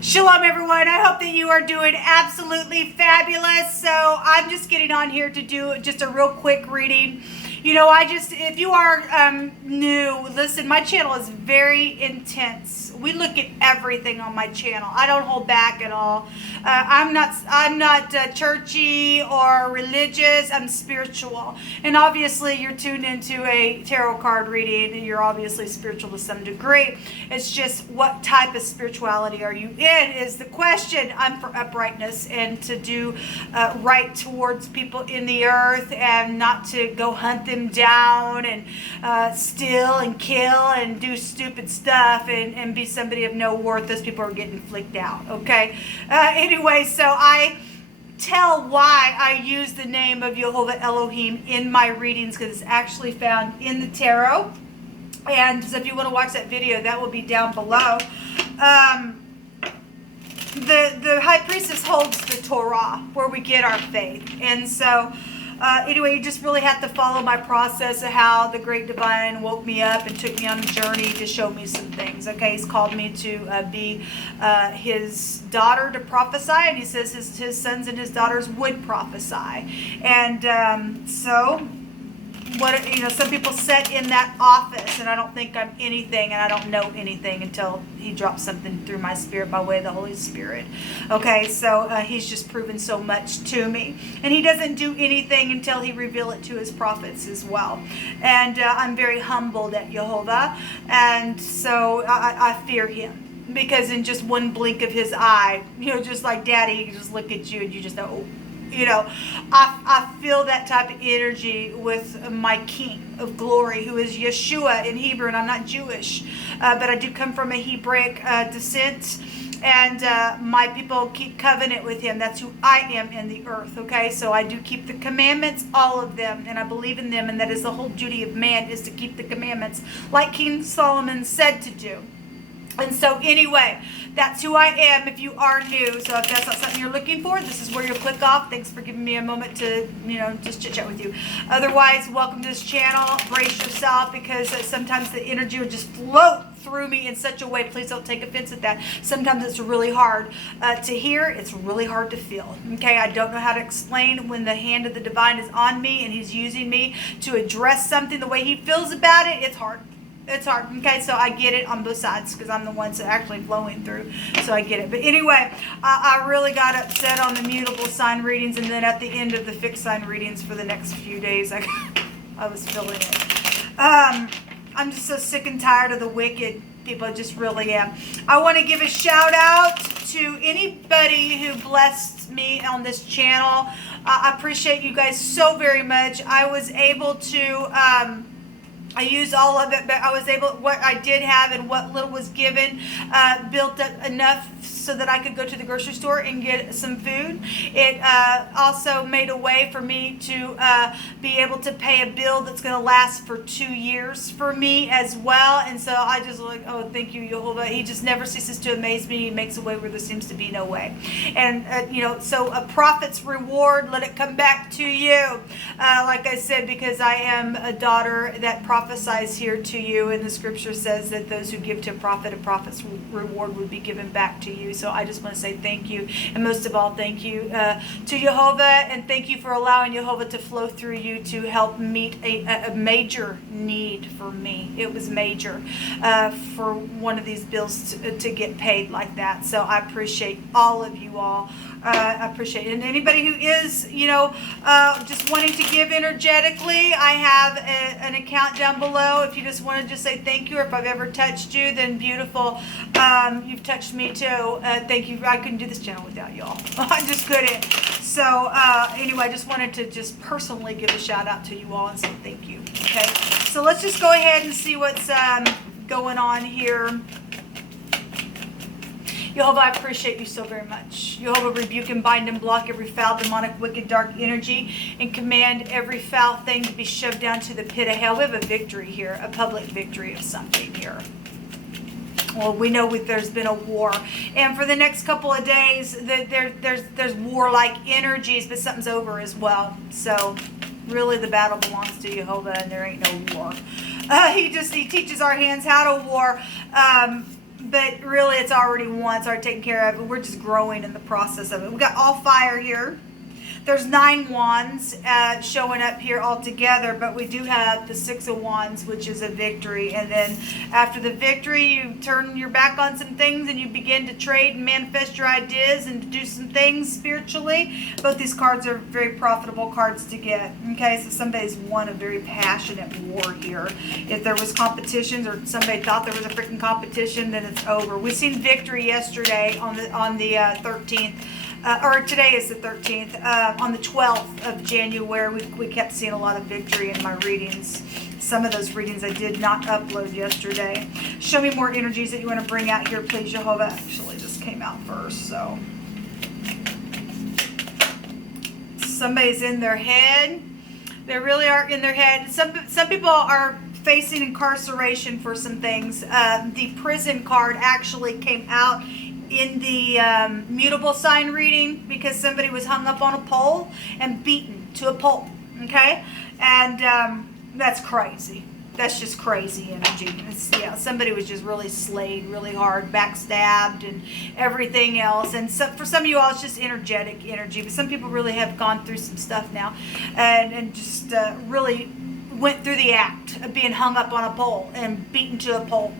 Shalom, everyone. I hope that you are doing absolutely fabulous. So I'm just getting on here to do just a real quick reading. You know, if you are new, listen, my channel is very intense. We look at everything on my channel. I don't hold back at all. I'm not churchy or religious. I'm spiritual. And obviously, you're tuned into a tarot card reading. You're obviously spiritual to some degree. It's just what type of spirituality are you in is the question. I'm for uprightness and to do right towards people in the earth and not to go hunt them down and steal and kill and do stupid stuff and be somebody of no worth. Those people are getting flicked out, okay? Anyway, so I tell why I use the name of Jehovah Elohim in my readings because it's actually found in the tarot. And so if you want to watch that video, that will be down below. The High Priestess holds the Torah, where we get our faith. And so anyway, you just really have to follow my process of how the Great Divine woke me up and took me on a journey to show me some things. Okay, he's called me to be his daughter to prophesy, and he says his sons and his daughters would prophesy. And so what, you know, some people sit in that office, and I don't think I'm anything, and I don't know anything until he drops something through my spirit by way of the Holy Spirit. Okay, so he's just proven so much to me, and he doesn't do anything until he reveal it to his prophets as well. And I'm very humbled at Jehovah, and so I fear him, because in just one blink of his eye, you know, just like Daddy, he can just look at you and you just know, oh, you know, I feel that type of energy with my King of Glory, who is Yeshua in Hebrew, and I'm not Jewish, but I do come from a Hebraic descent, and my people keep covenant with him. That's who I am in the earth, okay? So I do keep the commandments, all of them, and I believe in them, and that is the whole duty of man, is to keep the commandments, like King Solomon said to do. And so anyway, that's who I am if you are new. So if that's not something you're looking for, this is where you'll click off. Thanks for giving me a moment to, you know, just chit chat with you. Otherwise, welcome to this channel. Brace yourself, because sometimes the energy will just float through me in such a way. Please don't take offense at that. Sometimes it's really hard to hear. It's really hard to feel. Okay, I don't know how to explain when the hand of the divine is on me and he's using me to address something the way he feels about it. It's hard. It's hard, okay? So I get it on both sides, because I'm the ones that actually flowing through, so I get it. But anyway, I really got upset on the mutable sign readings, and then at the end of the fixed sign readings for the next few days, I was feeling it. I'm just so sick and tired of the wicked people. I just really am. I want to give a shout out to anybody who blessed me on this channel. I appreciate you guys so very much. I was able to... I used all of it, but I was able, what I did have and what little was given, built up enough so that I could go to the grocery store and get some food. It also made a way for me to be able to pay a bill that's going to last for 2 years for me as well. And so I just like, oh, thank you, Jehovah. He just never ceases to amaze me. He makes a way where there seems to be no way. And, you know, so a prophet's reward, let it come back to you. Like I said, because I am a daughter that prophesies here to you, and the scripture says that those who give to a prophet's reward would be given back to you. So I just want to say thank you, and most of all, thank you to Jehovah, and thank you for allowing Jehovah to flow through you to help meet a major need for me. It was major for one of these bills to get paid like that. So I appreciate all of you all. I appreciate it. And anybody who is, you know, just wanting to give energetically, I have an account down below. If you just want to just say thank you, or if I've ever touched you, then beautiful. You've touched me too. Thank you. I couldn't do this channel without y'all. I just couldn't. So anyway, I just wanted to just personally give a shout out to you all and say thank you. Okay. So let's just go ahead and see what's going on here. Jehovah, I appreciate you so very much. Jehovah, rebuke and bind and block every foul, demonic, wicked, dark energy, and command every foul thing to be shoved down to the pit of hell. We have a victory here, a public victory of something here. Well, we know there's been a war, and for the next couple of days, there's warlike energies, but something's over as well. So, really, the battle belongs to Jehovah, and there ain't no war. He teaches our hands how to war. but really it's already won. It's already taken care of. We're just growing in the process of it. We got all fire here. There's 9 wands showing up here all together, but we do have the 6 of wands, which is a victory. And then after the victory, you turn your back on some things and you begin to trade and manifest your ideas and to do some things spiritually. Both these cards are very profitable cards to get. Okay, so somebody's won a very passionate war here. If there was competitions or somebody thought there was a freaking competition, then it's over. We've seen victory yesterday on the 13th. Or today is the 13th. On the 12th of January, we kept seeing a lot of victory in my readings. Some of those readings I did not upload yesterday. Show me more energies that you want to bring out here, please, Jehovah. Actually, this came out first, so. Somebody's in their head. They really are in their head. Some people are facing incarceration for some things. The prison card actually came out in the mutable sign reading because somebody was hung up on a pole and beaten to a pulp. Okay, and that's crazy. That's just crazy energy. Yeah, somebody was just really slayed really hard, backstabbed and everything else. And so, for some of you all, it's just energetic energy, but some people really have gone through some stuff now and just really went through the act of being hung up on a pole and beaten to a pulp.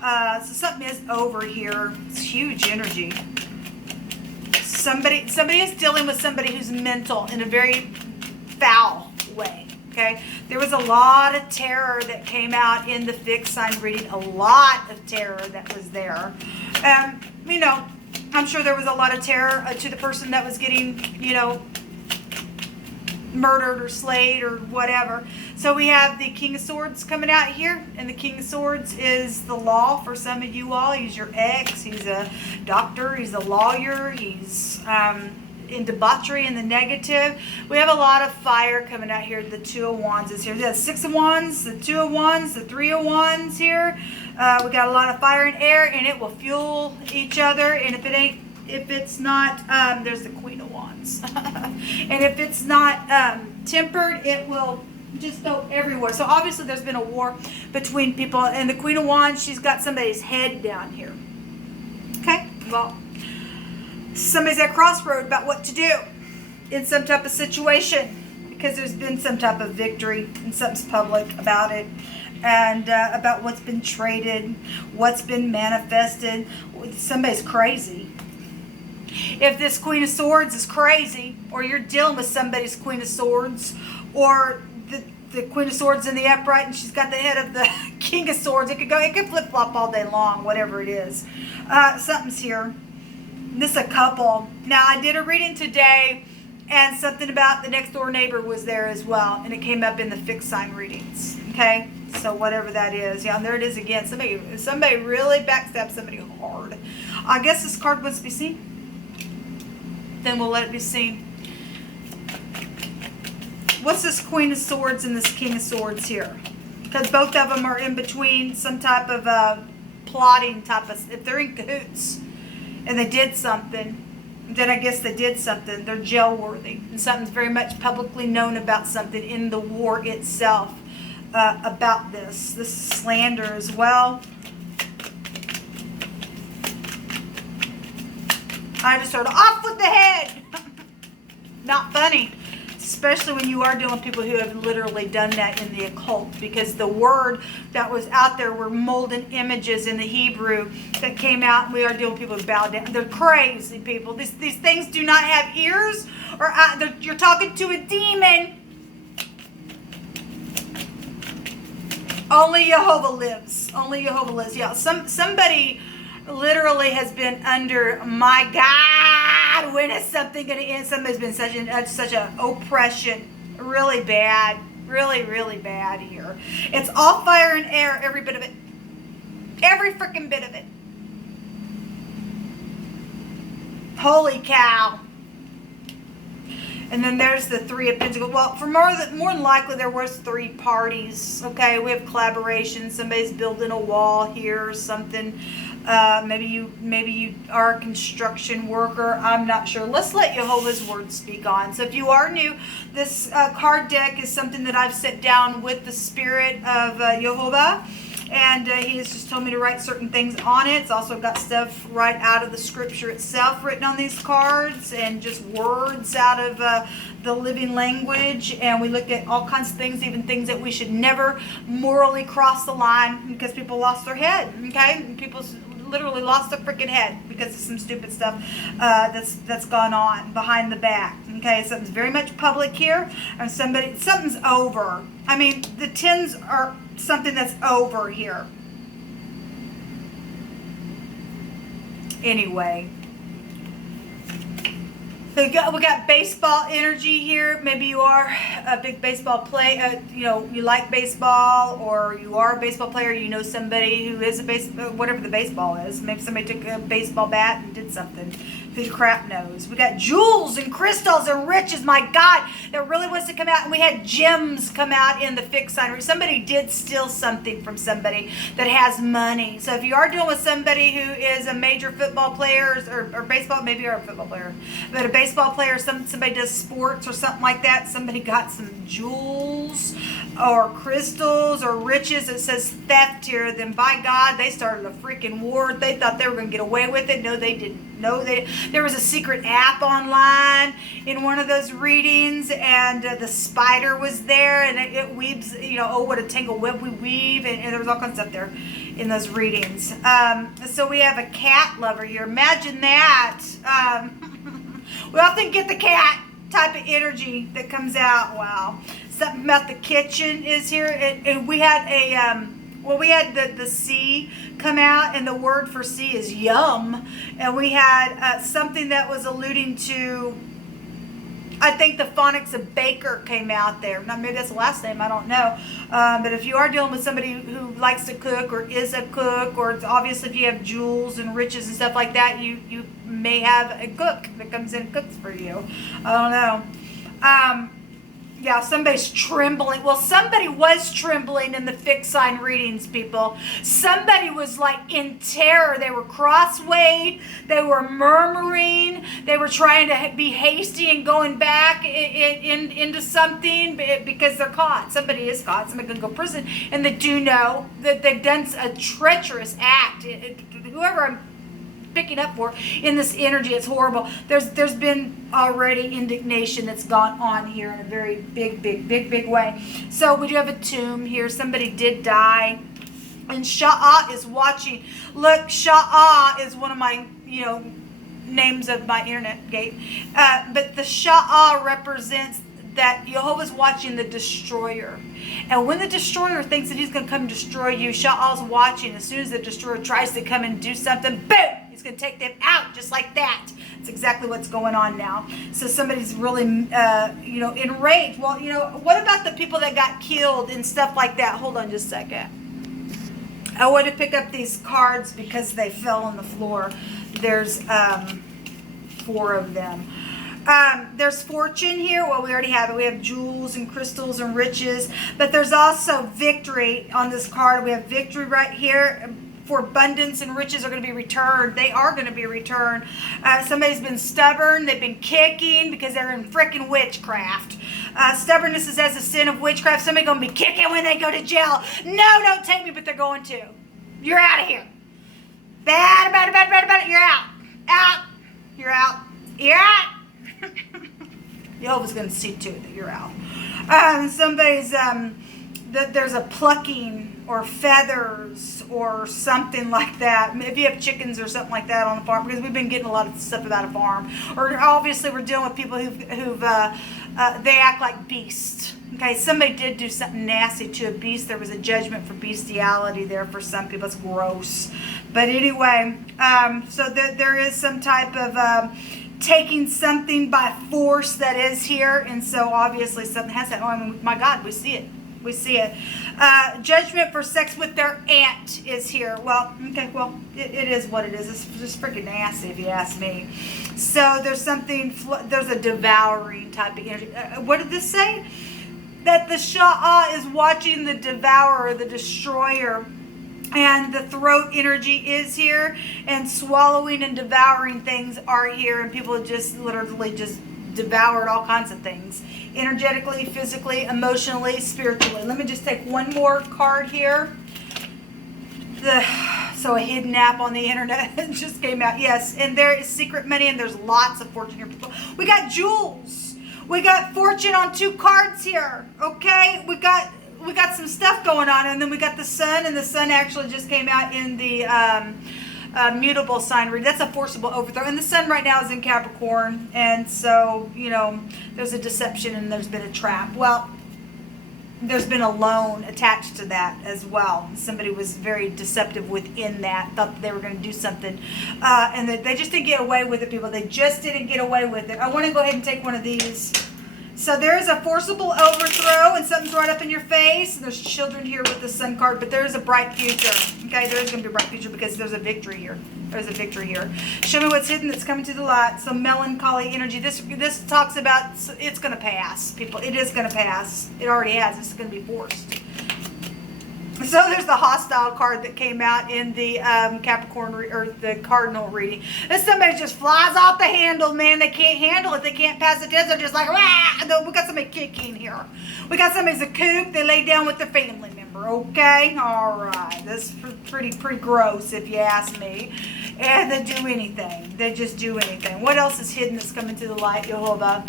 So something is over here. It's huge energy. Somebody is dealing with somebody who's mental in a very foul way. Okay, there was a lot of terror that came out in the fixed sign reading. A lot of terror that was there. You know, I'm sure there was a lot of terror to the person that was getting, you know, murdered or slayed or whatever. So we have the King of Swords coming out here, and the King of Swords is the law for some of you all. He's your ex, he's a doctor, he's a lawyer, he's in debauchery in the negative. We have a lot of fire coming out here. The 2 of Wands is here. The 6 of Wands, the 2 of Wands, the 3 of Wands here. We got a lot of fire and air, and it will fuel each other. And if it's not, there's the Queen of Wands. And if it's not tempered, it will just go everywhere. So obviously there's been a war between people. And the Queen of Wands, she's got somebody's head down here. Okay, well, somebody's at a crossroad about what to do in some type of situation because there's been some type of victory and something's public about it. And about what's been traded, what's been manifested. Somebody's crazy. If this Queen of Swords is crazy, or you're dealing with somebody's Queen of Swords, or the Queen of Swords in the upright and she's got the head of the King of Swords, it could flip-flop all day long, whatever it is. Something's here. This is a couple. Now, I did a reading today, and something about the next door neighbor was there as well, and it came up in the fixed sign readings. Okay, so whatever that is, yeah, and there it is again. Somebody really backstabbed somebody hard. I guess this card wants to be seen. Then we'll let it be seen. What's this Queen of Swords and this King of Swords here? Because both of them are in between some type of plotting type of. If they're in cahoots and they did something, then I guess they did something. They're jail worthy, and something's very much publicly known about something in the war itself. About this is slander as well. I just heard off with the head. Not funny, especially when you are dealing with people who have literally done that in the occult, because the word that was out there were molded images in the Hebrew that came out, and we are dealing with people who bow down. They're crazy people. These things do not have ears, or you're talking to a demon. Only Jehovah lives. Only Jehovah lives. Yeah, somebody literally has been under, my God, when is something going to end? Somebody's been such an oppression. Really bad. Really, really bad here. It's all fire and air, every bit of it. Every freaking bit of it. Holy cow. And then there's the 3 of Pentacles. Well, for more than likely, there was 3 parties. Okay, we have collaboration. Somebody's building a wall here or something. Maybe you are a construction worker. I'm not sure. Let's let Jehovah's Word speak on. So if you are new, this card deck is something that I've set down with the Spirit of Jehovah. And he has just told me to write certain things on it. It's also got stuff right out of the scripture itself written on these cards, and just words out of the living language. And we look at all kinds of things, even things that we should never morally cross the line, because people lost their head, okay? People literally lost their freaking head because of some stupid stuff that's gone on behind the back. Okay, something's very much public here, and something's over. I mean, the tens are something that's over here. Anyway, we got baseball energy here. Maybe you are a big baseball player. You know, you like baseball, or you are a baseball player. You know somebody who is whatever the baseball is. Maybe somebody took a baseball bat and did something. Who crap knows? We got jewels and crystals and riches. My God, that really wants to come out. And we had gems come out in the fixed sign. Somebody did steal something from somebody that has money. So if you are dealing with somebody who is a major football player or baseball, maybe you're a football player, but a baseball player, somebody does sports or something like that, somebody got some jewels or crystals or riches. It says theft here. Then by God, they started a freaking war. They thought they were going to get away with it. No, they didn't. No, there was a secret app online in one of those readings, and the spider was there, and it weaves, you know, oh, what a tangled web we weave, and there was all kinds of stuff there in those readings. So we have a cat lover here. Imagine that. We often get the cat type of energy that comes out. Wow. Something about the kitchen is here, and we had we had the C come out, and the word for C is yum. And we had something that was alluding to, I think the phonics of baker came out there. Now, maybe that's the last name, I don't know. But if you are dealing with somebody who likes to cook or is a cook, or obviously if you have jewels and riches and stuff like that, you may have a cook that comes in and cooks for you. I don't know. Yeah, somebody's trembling. Well, somebody was trembling in the fixed sign readings, people. Somebody was like in terror. They were cross-weighted. They were murmuring. They were trying to be hasty and going back into something because they're caught. Somebody is caught. Somebody can go to prison. And they do know that they've done a treacherous act. Whoever I'm picking up for in this energy, it's horrible. There's been already indignation that's gone on here in a very big way. So we do have a tomb here. Somebody did die, and Sha'ah is watching. Look, Sha'ah is one of my names of my internet gate, but the Sha'ah represents that Jehovah's watching the destroyer. And when the destroyer thinks that he's going to come destroy you, Sha'ah's watching. As soon as the destroyer tries to come and do something, boom, he's going to take them out just like that. It's exactly what's going on now. So somebody's really, enraged. Well, what about the people that got killed and stuff like that? Hold on just a second. I want to pick up these cards because they fell on the floor. There's 4 of them. There's fortune here. Well, we already have it. We have jewels and crystals and riches. But there's also victory on this card. We have victory right here. For abundance and riches are going to be returned. They are going to be returned. Somebody's been stubborn. They've been kicking because they're in freaking witchcraft. Stubbornness is as a sin of witchcraft. Somebody's going to be kicking when they go to jail. No, don't take me, but they're going to. You're out of here. Bad. You're out. Out. You're out. You're out. Jehovah's going to see to it that you're out. Somebody's, there's a plucking or feathers or something like that. If you have chickens or something like that on the farm, because we've been getting a lot of stuff about a farm. Or obviously we're dealing with people who've they act like beasts. Okay, somebody did do something nasty to a beast. There was a judgment for bestiality there for some people. It's gross. But anyway, so there is some type of taking something by force that is here, and so obviously something has that. Oh, I mean, my God, we see it. We see it. Judgment for sex with their aunt is here. Well, okay, well, it is what it is. It's just freaking nasty if you ask me. So there's a devouring type of energy. What did this say? That the Sha'ah is watching the devourer, the destroyer. And the throat energy is here, and swallowing and devouring things are here, and people just literally just devoured all kinds of things, energetically, physically, emotionally, spiritually. Let me just take one more card here. So a hidden app on the internet just came out. Yes, and there is secret money, and there's lots of fortune here. We got jewels. We got fortune on 2 cards here. Okay, we got some stuff going on, and then we got the sun, and the sun actually just came out in the mutable sign reading. That's a forcible overthrow, and the sun right now is in Capricorn, and so there's a deception and there's been a trap. Well, there's been a loan attached to that as well. Somebody was very deceptive within that, thought that they were going to do something, and that they just didn't get away with it, people. They just didn't get away with it. I want to go ahead and take one of these. So there is a forcible overthrow, and something's right up in your face. And there's children here with the sun card, but there is a bright future. Okay, there is going to be a bright future because there's a victory here. There's a victory here. Show me what's hidden that's coming to the light. So melancholy energy. This talks about it's going to pass, people. It is going to pass. It already has. It's going to be forced. So there's the hostile card that came out in the Capricorn or the cardinal reading. And somebody just flies off the handle, man. They can't handle it. They can't pass the test. They're just like, rah! We got somebody kicking here. We got somebody's a kook. They lay down with their family member. Okay, all right. That's pretty gross, if you ask me. And they do anything. They just do anything. What else is hidden that's coming to the light, Jehovah?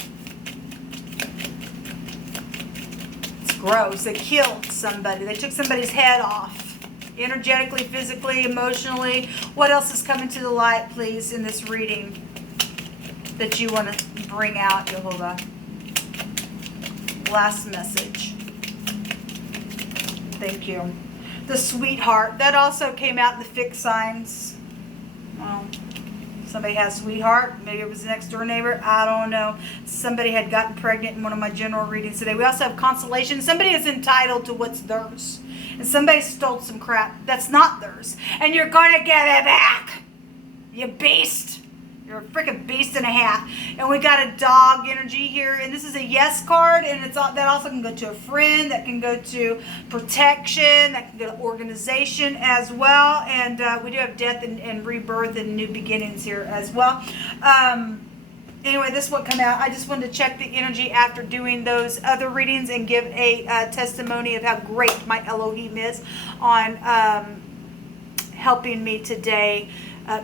Gross. They killed somebody. They took somebody's head off. Energetically, physically, emotionally. What else is coming to the light, please, in this reading that you want to bring out, Jehovah? Last message. Thank you. The sweetheart. That also came out in the fixed signs. Well, somebody has a sweetheart. Maybe it was the next door neighbor. I don't know. Somebody had gotten pregnant in one of my general readings today. We also have consolation. Somebody is entitled to what's theirs. And somebody stole some crap that's not theirs. And you're going to get it back. You beast. You're a freaking beast and a half. And we got a dog energy here. And this is a yes card. And that also can go to a friend. That can go to protection. That can go to organization as well. And we do have death and rebirth and new beginnings here as well. Anyway, this will come out. I just wanted to check the energy after doing those other readings and give a testimony of how great my Elohim is on helping me today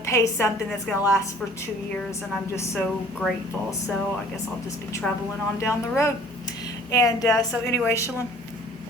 pay something that's going to last for 2 years, and I'm just so grateful. So I guess I'll just be traveling on down the road. And so anyway, Shalom.